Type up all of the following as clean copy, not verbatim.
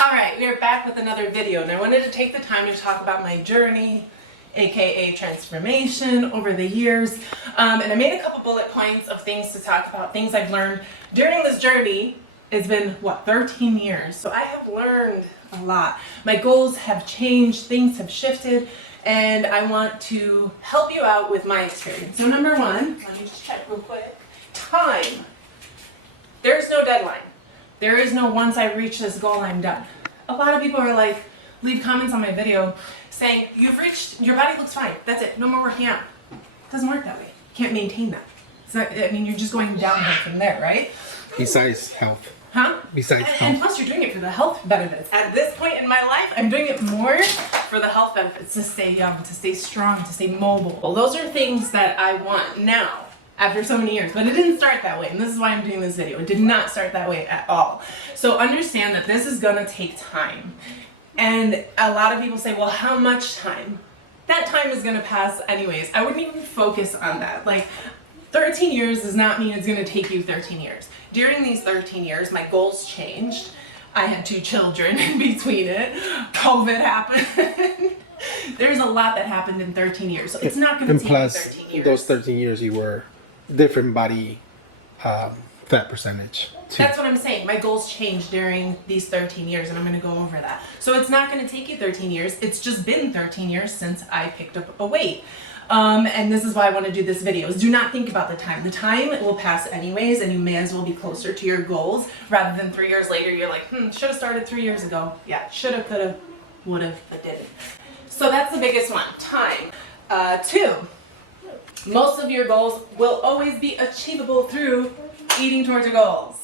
Alright, we are back with another video, and I wanted to take the time to talk about my journey, aka transformation over the years. And I made a couple bullet points of things to talk about, things I've learned during this journey. It's been, what, 13 years. So I have learned a lot. My goals have changed, things have shifted, and I want to help you out with my experience. So number one, let me just check real quick. Time. There's no deadline. There is no once I reach this goal, I'm done. A lot of people are like, leave comments on my video saying, you've reached, your body looks fine. That's it, no more working out. It doesn't work that way. You can't maintain that. It's not, I mean, you're just going downhill from there, right? Besides health. Huh? Besides health. And plus you're doing it for the health benefits. At this point in my life, I'm doing it more for the health benefits, to stay young, to stay strong, to stay mobile. Well, those are things that I want now, after so many years, but it didn't start that way, and this is why I'm doing this video. It did not start that way at all. So understand that this is gonna take time. And a lot of people say, well, how much time? That time is gonna pass anyways. I wouldn't even focus on that. Like, 13 years does not mean it's gonna take you 13 years. During these 13 years, my goals changed. I had 2 children in between it. COVID happened. There's a lot that happened in 13 years, so it's not gonna take you 13 years. Those 13 years you were different body fat percentage too. That's what I'm saying. My goals changed during these 13 years, and I'm going to go over that. So it's not going to take you 13 years. It's just been 13 years since I picked up a weight. And this is why I want to do this video, is do not think about the time. The time will pass anyways, and you may as well be closer to your goals rather than 3 years later you're like, should have started 3 years ago. Yeah, should have, could have, would have, but didn't. So that's the biggest one, time. 2. Most of your goals will always be achievable through eating towards your goals.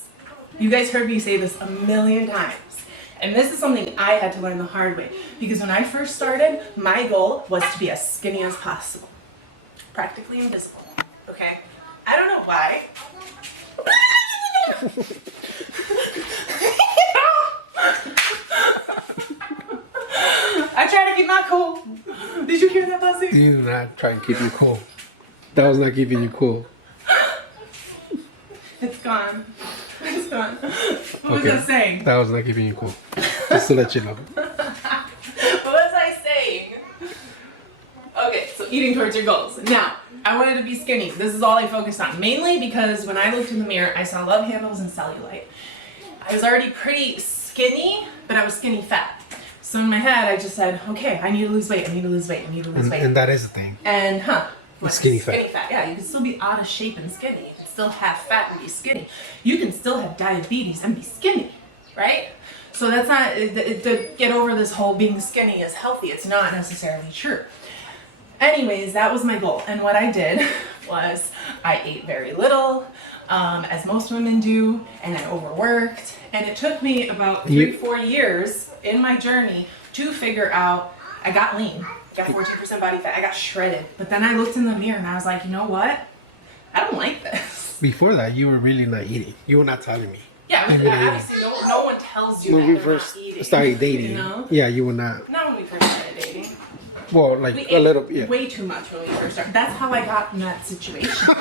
You guys heard me say this a million times. And this is something I had to learn the hard way. Because when I first started, my goal was to be as skinny as possible. Practically invisible. Okay? I don't know why. I try to keep my cool. Did you hear that, Bussy? You did not try and keep you cool. That was not keeping you cool. It's gone. It's gone. What was I saying? That was not keeping you cool. Just to let you know. What was I saying? Okay, so eating towards your goals. Now, I wanted to be skinny. This is all I focused on. Mainly because when I looked in the mirror, I saw love handles and cellulite. I was already pretty skinny, but I was skinny fat. So in my head, I just said, okay, I need to lose weight. I need to lose weight. I need to lose weight. And that is a thing. And, Skinny fat. Skinny fat, yeah. You can still be out of shape and skinny. You can still have fat and be skinny. You can still have diabetes and be skinny, right? So that's not, to get over this whole being skinny is healthy. It's not necessarily true. Anyways, that was my goal. And what I did was I ate very little, as most women do, and I overworked. And it took me about 3-4 years in my journey to figure out, I got lean. Got 14% body fat. I got shredded. But then I looked in the mirror and I was like, you know what? I don't like this. Before that, you were really not eating. You were not telling me. Yeah, obviously no one tells you when that we first started dating. You know? Yeah, you were not. Not when we first started dating. Well, like we a little, yeah. Way too much when we first started. That's how I got in that situation.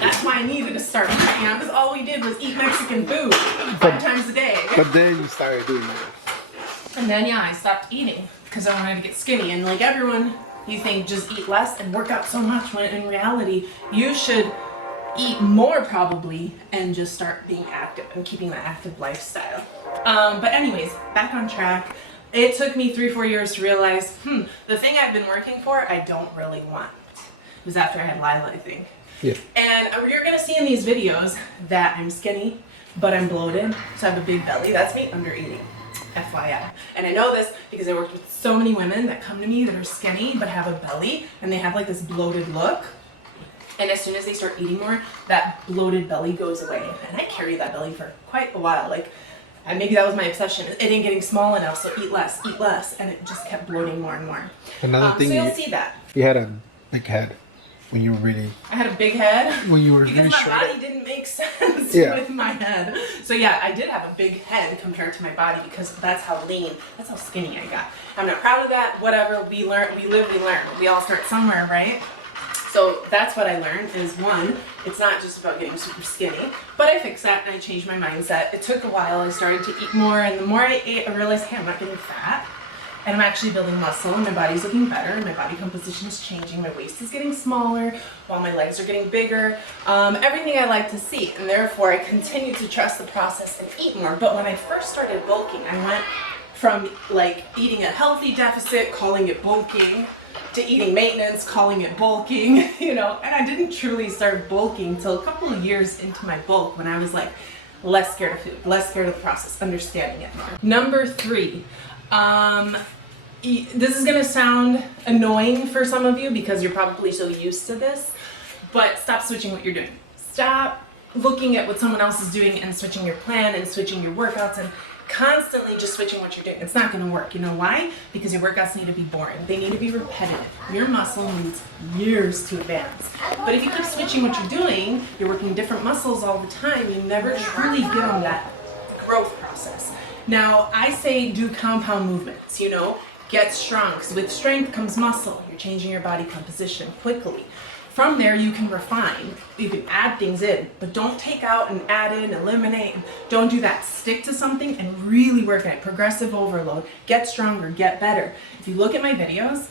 That's why I needed to start eating out, because all we did was eat Mexican food 5 times a day. But then you started doing that. And then, yeah, I stopped eating because I wanted to get skinny. And like everyone, you think just eat less and work out so much, when in reality, you should eat more probably and just start being active and keeping that active lifestyle. But anyways, back on track. It took me 3-4 years to realize, the thing I've been working for, I don't really want. It was after I had Lila, I think. Yeah. And you're gonna see in these videos that I'm skinny, but I'm bloated, so I have a big belly. That's me under eating. FYI. And I know this because I worked with so many women that come to me that are skinny but have a belly, and they have like this bloated look. And as soon as they start eating more, that bloated belly goes away. And I carried that belly for quite a while. Like, and maybe that was my obsession. It ain't getting small enough, so eat less, and it just kept bloating more and more. Another thing, so you'll see that. You had a big head when you were really... I had a big head? When you were because really my shredded. body didn't make sense with my head. So yeah, I did have a big head compared to my body because that's how lean, that's how skinny I got. I'm not proud of that, whatever, we live, we learn. We all start somewhere, right? So So that's what I learned is one, it's not just about getting super skinny, but I fixed that and I changed my mindset. It took a while. I started to eat more, and the more I ate, I realized, hey, I'm not getting fat, and I'm actually building muscle, and my body's looking better, and my body composition is changing. My waist is getting smaller while my legs are getting bigger. Everything I like to see, and therefore I continue to trust the process and eat more. But when I first started bulking, I went from like eating a healthy deficit, calling it bulking, to eating maintenance, calling it bulking, you know, and I didn't truly start bulking till a couple of years into my bulk when I was like less scared of food, less scared of the process, understanding it more. Number 3, this is gonna sound annoying for some of you because you're probably so used to this, but stop switching what you're doing. Stop looking at what someone else is doing and switching your plan and switching your workouts and constantly just switching what you're doing. It's not going to work. You know why? Because your workouts need to be boring. They need to be repetitive. Your muscle needs years to advance. But if you keep switching what you're doing, you're working different muscles all the time, you never truly get on that growth process. Now, I say do compound movements, you know, get strong, because with strength comes muscle. You're changing your body composition quickly. From there, you can refine, you can add things in, but don't take out and add in, eliminate. Don't do that. Stick to something and really work at it. Progressive overload. Get stronger, get better. If you look at my videos,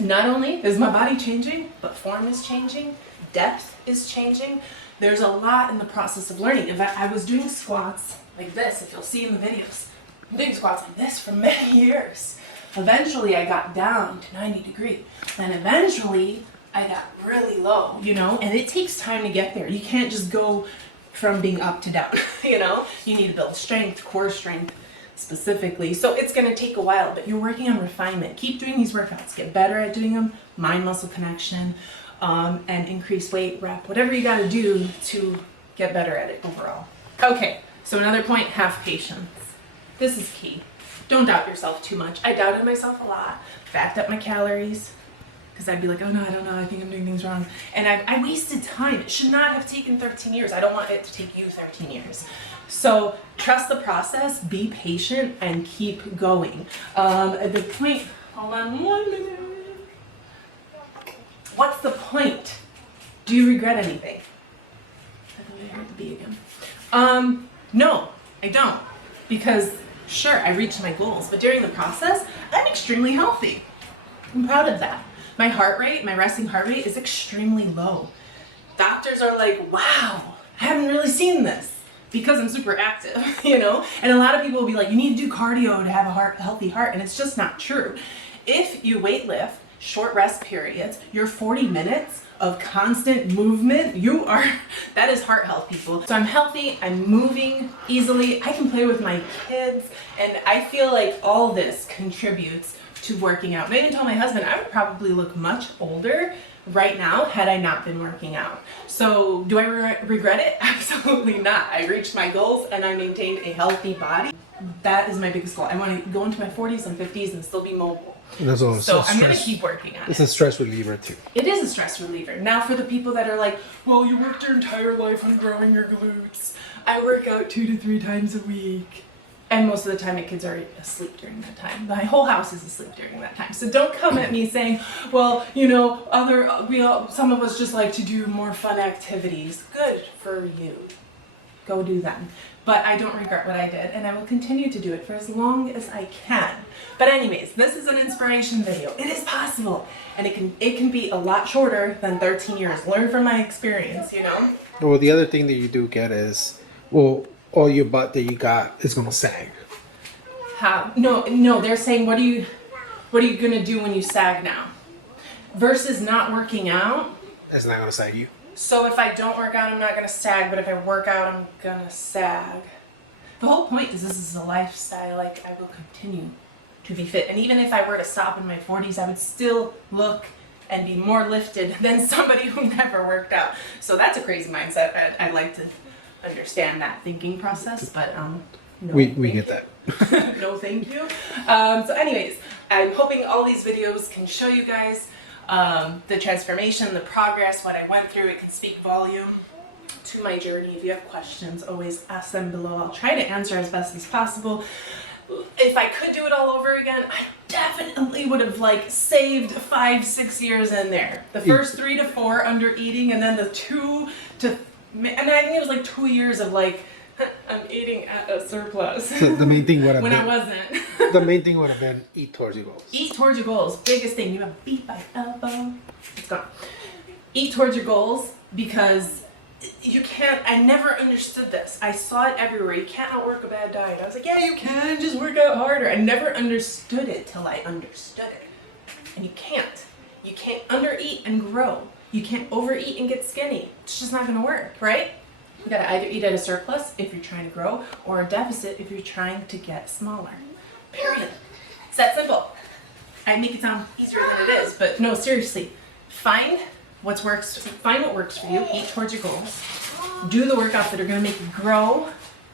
not only is my body changing, but form is changing, depth is changing. There's a lot in the process of learning. In fact, I was doing squats like this, if you'll see in the videos. I'm doing squats like this for many years. Eventually, I got down to 90 degrees. And eventually, I got really low, you know, and it takes time to get there. You can't just go from being up to down, you know. You need to build strength, core strength specifically. So it's going to take a while, but you're working on refinement. Keep doing these workouts. Get better at doing them. Mind-muscle connection, and increase weight, rep, whatever you got to do to get better at it overall. Okay, so another point, have patience. This is key. Don't doubt yourself too much. I doubted myself a lot. Backed up my calories. Because I'd be like, oh no, I don't know, I think I'm doing things wrong. And I wasted time. It should not have taken 13 years. I don't want it to take you 13 years. So trust the process, be patient, and keep going. At the point, hold on 1 minute. What's the point? Do you regret anything? I think I heard the B again. No, I don't. Because sure, I reached my goals, but during the process, I'm extremely healthy. I'm proud of that. My heart rate, my resting heart rate is extremely low. Doctors are like, wow, I haven't really seen this because I'm super active, you know? And a lot of people will be like, you need to do cardio to have a healthy heart, and it's just not true. If you weightlift, short rest periods, your 40 minutes of constant movement, that is heart health, people. So I'm healthy, I'm moving easily, I can play with my kids, and I feel like all this contributes to working out. And I even told my husband I would probably look much older right now had I not been working out. So do I regret it? Absolutely not. I reached my goals and I maintained a healthy body. That is my biggest goal. I want to go into my 40s and 50s and still be mobile. So I'm going to keep working on it. It's a stress reliever too. It is a stress reliever. Now for the people that are like, well, you worked your entire life on growing your glutes. I work out 2 to 3 times a week. And most of the time my kids are asleep during that time. My whole house is asleep during that time. So don't come at me saying, well, you know, some of us just like to do more fun activities. Good for you. Go do them. But I don't regret what I did, and I will continue to do it for as long as I can. But anyways, this is an inspiration video. It is possible, and it can be a lot shorter than 13 years. Learn from my experience, you know? Well, the other thing that you do get is, well, all your butt that you got is gonna sag. How? No, they're saying, what are you gonna do when you sag now? Versus not working out. That's not gonna sag you. So if I don't work out, I'm not gonna sag, but if I work out, I'm gonna sag. The whole point is this is a lifestyle. Like, I will continue to be fit. And even if I were to stop in my 40s, I would still look and be more lifted than somebody who never worked out. So that's a crazy mindset. I'd like to understand that thinking process, but no, we get that. No, thank you. So anyways, I'm hoping all these videos can show you guys the transformation, the progress, what I went through. It can speak volume to my journey. If you have questions, always ask them below. I'll try to answer as best as possible. If I could do it all over again, I definitely would have like saved 5-6 years in there. The first 3 to 4 under eating, and then the 2 to, and I think it was like 2 years of like, I'm eating at a surplus. So the main thing would have when been, I wasn't. the main thing would have been eat towards your goals. Eat towards your goals. Biggest thing. You have beat by elbow. It's gone. Eat towards your goals, because you can't, I never understood this. I saw it everywhere. You can't outwork a bad diet. I was like, yeah, you can, just work out harder. I never understood it till I understood it. And you can't. You can't undereat and grow. You can't overeat and get skinny. It's just not gonna work, right? You gotta either eat at a surplus if you're trying to grow, or a deficit if you're trying to get smaller. Period. It's that simple. I make it sound easier than it is, but no, seriously. Find what works for you, eat towards your goals, do the workouts that are gonna make you grow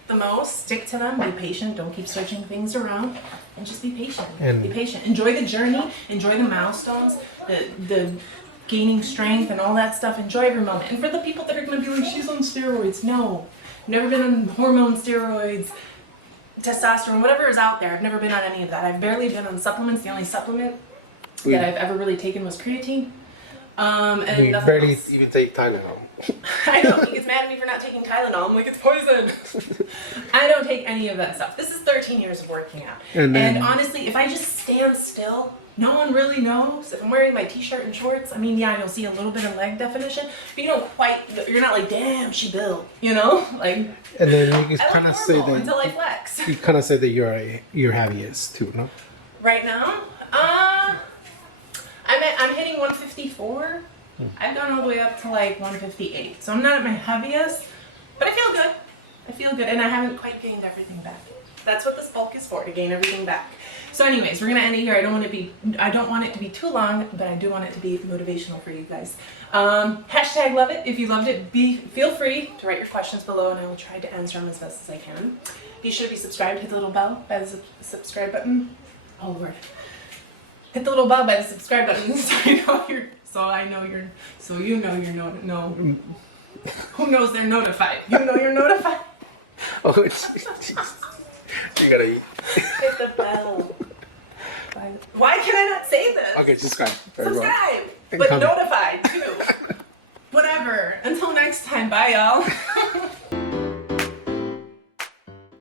the most, stick to them, be patient, don't keep switching things around, and just be patient. Be patient. Enjoy the journey, enjoy the milestones, the gaining strength and all that stuff. Enjoy every moment. And for the people that are gonna be like, she's on steroids, no. Never been on hormone steroids, testosterone, whatever is out there. I've never been on any of that. I've barely been on supplements. The only supplement that I've ever really taken was creatine. And You nothing barely else. even take Tylenol. I know, he gets mad at me for not taking Tylenol. I'm like, it's poison. I don't take any of that stuff. This is 13 years of working out. And honestly, if I just stand still, no one really knows. If I'm wearing my t-shirt and shorts, I mean, yeah, you'll see a little bit of leg definition, but you don't quite, you're not like, damn, she built, you know? Like, And then you can I kind look of say normal that until I flex. you kind of say that you're heaviest too, no? Right now, I'm hitting 154. I've gone all the way up to like 158. So I'm not at my heaviest, but I feel good. I feel good, and I haven't quite gained everything back. That's what this bulk is for, to gain everything back. So anyways, we're gonna end it here. I don't want it to be too long, but I do want it to be motivational for you guys. Hashtag love it. If you loved it, feel free to write your questions below, and I will try to answer them as best as I can. Be sure to be subscribed. Hit the little bell by the subscribe button. Oh Lord. Hit the little bell by the subscribe button so you know you're who knows they're notified. You know you're notified. Oh, jeez. You gotta eat. Hit the bell. Why can I not say this? Okay, subscribe. Very well. Subscribe, And but comment. notified too. Whatever. Until next time, bye y'all.